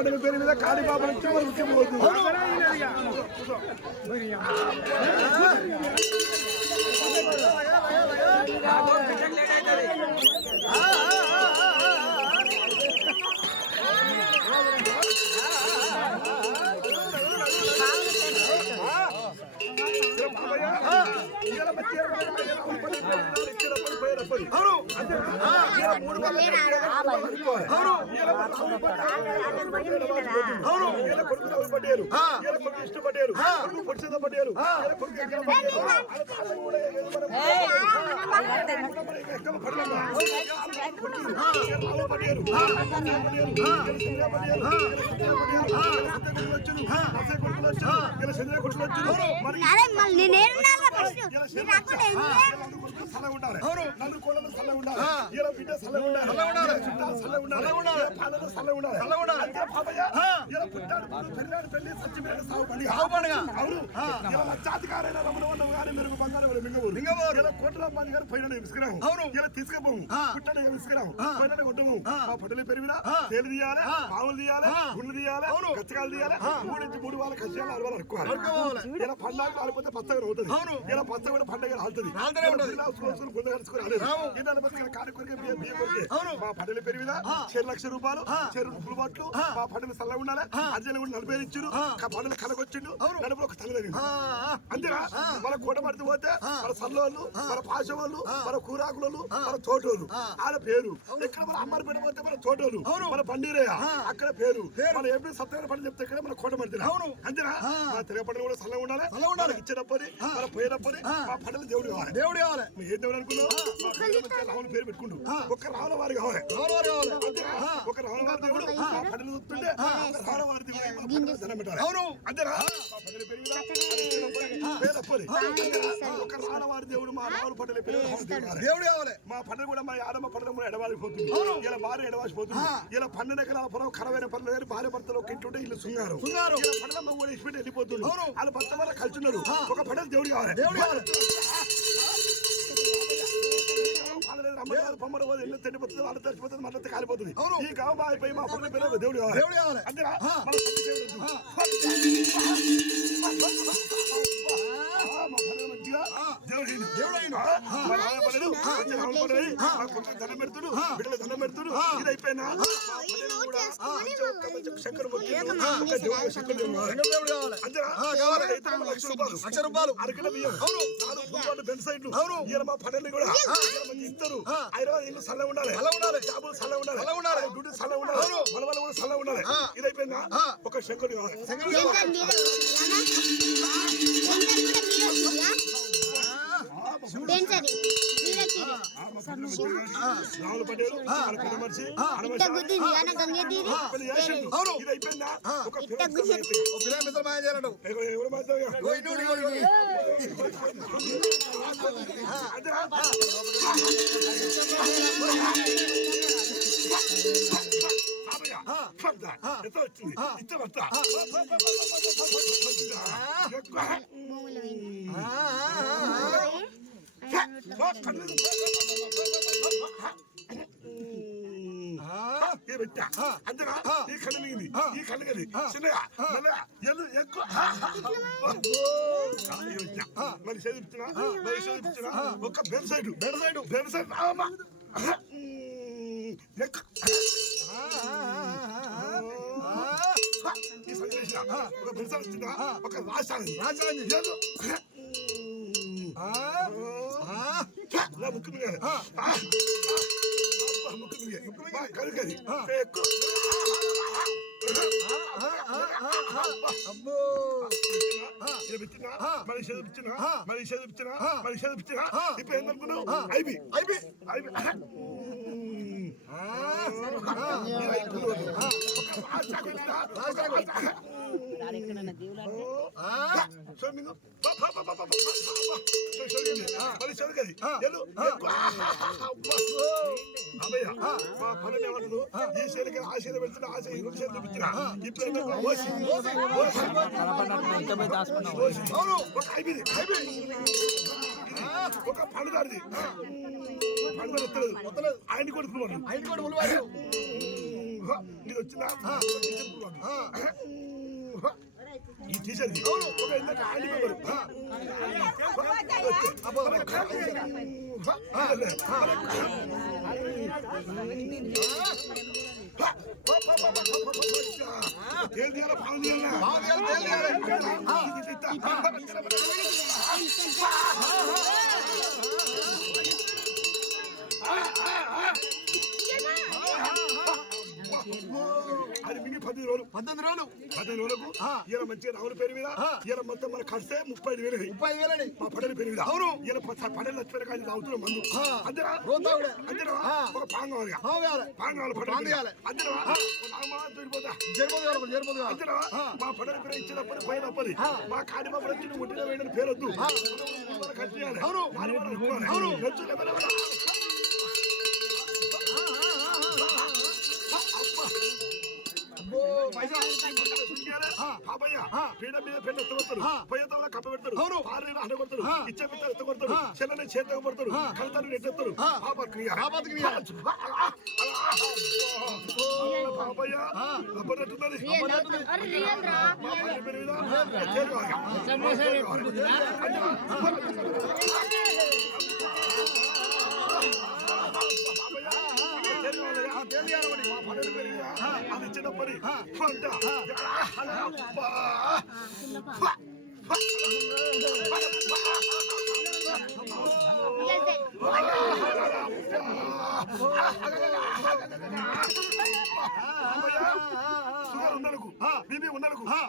పండుగ పేరు మీద కాడి బాబు నుంచి పడ్డారు ఇష్టపడ్డారు పొడిచేద పడ్డారు నన్ను కోళ్ళ సల్ల ఉండాలి ఇలా బిడ్డ సల్ల ఉండాలి చుట్టాలు సల్ల ఉండాలి పాలన సల్ల ఉండాలి ఇలా పుట్టాడు పెళ్ళాడు పెళ్లి సచ్చిపోయాడు సాగు పండుగ అవును ఇలా మా జాతికారైన రమణ గారి మెరుగు బంగారు మింగబోరు ఇలా కోట్ల మంది గారు పైన విసుకురాము అవును ఇలా తీసుకుపోము పుట్టడు విసుకురాము పైన కొట్టము మా పట్టలు పెరిగినా తేలు తీయాలి పాములు తీయాలి గుండ్లు తీయాలి కచ్చకాయలు తీయాలి 3 వాళ్ళ కష్టాలు 6 అరుకోవాలి ఇలా పండుగ కాలిపోతే పచ్చగా అవుతుంది ఇలా పచ్చ కూడా పండుగ ఆలుతుంది మా పట్టలు పెరిగినా 6 లక్షల రూపాయలు చెరువు పులు బట్లు మా పట్టలు చల్ల ఉండాలి అర్జున కూడా 40 ఇచ్చారు పనులు కలగొచ్చిండు నడుపులో ఒక తల అంతేనా మన కోట పడితే పోతే మన సల్లవాళ్ళు మన పాశవాళ్ళు మన కూరాకులు మన తోటోళ్ళు వాళ్ళ పేరు ఎక్కడ మన అమ్మని పెట్టి పోతే మన తోటోళ్ళు మన పండిరయ్య అక్కడ పేరు మన ఎప్పుడు సత్యమైన పని చెప్తే ఇక్కడ మన కోట పడితే అంతేనా మన తెగ పండుగ కూడా చల్ల ఉండాలి ఇచ్చేటప్పుడు మన పోయినప్పుడు మా పండుగ దేవుడు కావాలి ఏం దేవుడు అనుకున్నావు రావుల పేరు పెట్టుకుంటూ ఒక రావుల వారి కావాలి ఒక రావుల వారి దేవుడు మా పండుగ చూస్తుంటే రావుల వారి దేవుడు ధనం పెట్టాలి అంతేనా ఒక రాళ్ళవారి దేవుడు మా రావుల పండుగ దేవుడు కావాలి మా పండుగ కూడా మా ఆడమ్మ పండుగ కూడా ఎడవాలిపోతుంది ఇలా భార్య ఎడవాసిపోతుంది ఇలా 12 ఎకరాల పొలం ఖరవైన పనులు కానీ భార్య భర్తలు ఒక ఇంటుంటే ఇల్లు సుంగారు పండుగ కూడా ఇచ్చిపెట్టి వెళ్ళిపోతుంది వాళ్ళ భర్త వల్ల కలిసిన్నారు ఒక పండుగ దేవుడు కావాలి పొమ్మడు పోదు ఎల్లు తెండిపోతుంది వాళ్ళు తెచ్చిపోతుంది మళ్ళీ కాలిపోతుంది ఈ గావ బాయిపోయి మా పండుగ పేరు దేవుడు కావాలి అంతేనా ధనం పెడుతుడు బిడ్డలు ధనం పెడుతుడు ఇది అయిపోయినా శంకర్ లక్ష రూపాయలు అరకిల బియ్యం బెన్ సైడ్లు మా పనులు కూడా ఇస్తారు హైదరాబాద్ ఇల్లు చల్ల ఉండాలి జాబులు చల్ల ఉండాలి డ్యూటీ చల్ల ఉండాలి మన వల్ల కూడా చల్ల ఉండాలి ఇది అయిపోయిందా ఒక శంకర్ కావాలి రావులు పడ్డారు మనిషి ఇది అయిపోయిందా ఒక ఎంత వచ్చింది ఇంత పడతా అంతేనా ఈ కళ్ళు మిగింది ఈ కళ్ళు కది చిన్నగా ఎక్కువ మరి చదివిస్తున్నా ఒక బెడ్ సైడ్ ఒక బెడ్ సైడ్ వచ్చిందా ఒక రాజధాని ముక్కు కలుగది మరి చదివించిన ఇప్పుడు ఏందనుకున్నావు ఐబి ఈ శైలికి ఆశ పెడుతున్నా ఆశ ఇంకొక శైలి చూపించిన ఒక పండుగది పండుగ వస్తలేదు ఆయన కొడుకున్నాడు ఇది వచ్చిందా ఈ టీషర్ట్ ఒక ఇందాక ఆడి మెంబరు తేలు తీయాలి పాలు అది మిగి 10 రోజులు 18 రోజులు 15 రోజులకు ఈయన మంచిగా రావుల పేరు మీద ఈయన మొత్తం మన ఖర్చే 35,000 మా పడల పేరు మీద అవును ఈయన పడలు వచ్చిన కానీ తాగుతున్న మందు అంతేనా అంతేనా ఒక పాంగ్ కావాలి పాంగ్ కావాలి పడలు అంతేనా జరిపోతా అంతేనా మా పడల పేరు ఇచ్చినప్పుడు పోయినప్పుడు మా కాడి బాబు వచ్చి ముట్టిన వేయడం పేరు వద్దు కట్టేయాలి అవును పీడ మీద పెళ్ళి ఎత్తగొడతారు పోయేతవల కప్ప పెడతారు పారీలు అడ్డ కొడతారు ఇచ్చే పిత్త ఎత్తగొడతారు చెల్లని చేత కొడతారు కలతలు నెట్టెత్తారు పాపయ్య అబ్బనట్టున్నది అది చిన్నప్పటి పంట షుగర్ ఉన్నలకు బీపీ ఉన్నలకు